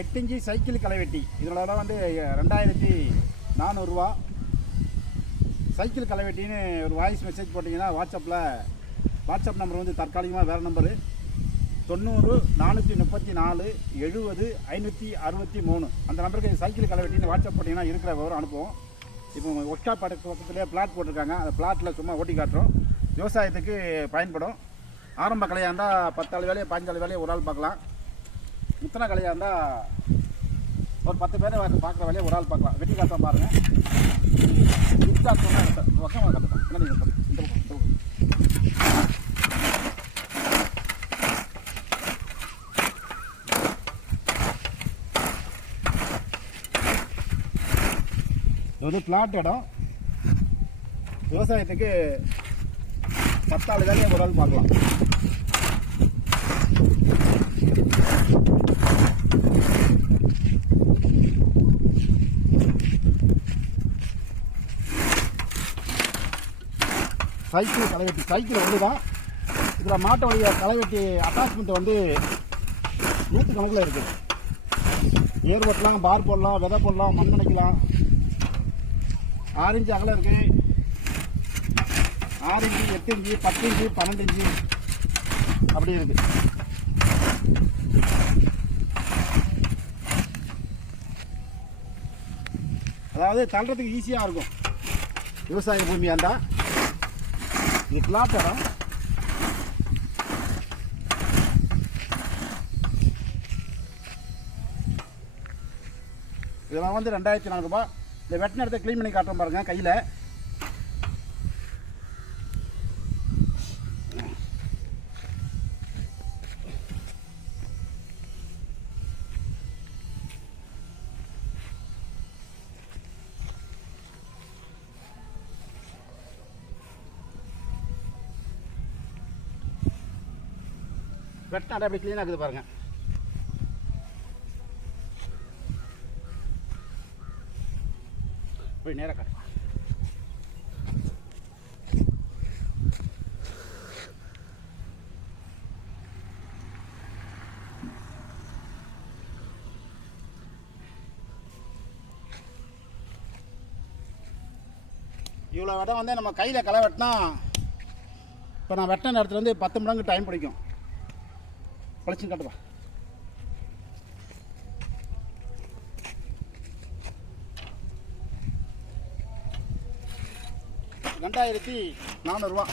8 inch cycle களைவெட்டி. இதோட விலை வந்து 2400 ரூபா. சைக்கிள் களைவெட்டின்னு ஒரு வாய்ஸ் மெசேஜ் போட்டிங்கன்னா வாட்ஸ்அப் நம்பர் வந்து தற்காலிகமாக வேறு நம்பரு 90 434 70 563. அந்த நம்பருக்கு சைக்கிள் களைவெட்டின்னு வாட்ஸ்அப் போட்டிங்கன்னா இருக்கிற விவரம் அனுப்புவோம். இப்போ ஒர்க் ஷாப் பக்கத்துலேயே பிளாட் போட்டிருக்காங்க. அந்த பிளாட்டில் சும்மா ஓட்டி காட்டுறோம். விவசாயத்துக்கு பயன்படும். ஆரம்ப கலையாக இருந்தால் 10 ஆள் வேலையை 15 ஆள் வேலையை ஒரு ஆள் பார்க்கலாம். முத்தனை கலையாக இருந்தால் ஒரு 10 பேரை பார்க்குற வேலையை ஒரு ஆள் பார்க்கலாம். வெட்டி காட்டுறோம் பாருங்கள். வருஷம் கட்டுறோம். என்ன நீங்கள் இந்த பக்கம் இது வந்து பிளாட் இடம். விவசாயத்துக்கு 10 ஆள் வேலையை ஒரு ஆள் பார்க்கலாம். சைக்கிள் களைவெட்டி சைக்கிள் வந்து தான் இதில் மாட்டு வழிய களைவெட்டி அட்டாச்மெண்ட் வந்து 100 கணக்கில் இருக்குது. ஏர் போட்டலாம், பார் போடலாம், விதை போடலாம், மண் நினைக்கலாம். 6 இன்ச்சு அகலம் இருக்குது. 6 இன்ச்சு, 8 இன்ச்சு, 10 இன்ச்சு, 12 இன்ச்சு அப்படி இருக்குது. அதாவது தள்ளுறதுக்கு ஈஸியாக இருக்கும். விவசாய பூமியாக இருந்தால் இது பிளாட் இடம். இதெல்லாம் வந்து 2400 ரூபா. இந்த வெட்டின இடத்த க்ளீன் பண்ணி காட்டுறோம் பாருங்கள். கையில் வெட்டின இடம் அப்படி க்ளீனாக இருக்குது பாருங்கள். போய் நேராக காட்டுறேன். இவ்வளோ இடம் வந்து நம்ம கையில் களை வெட்டினா இப்போ நான் வெட்டின இடத்துல வந்து 10 மடங்கு டைம் பிடிக்கும். பழச்சு காட்டுவா. 2400 ரூபா.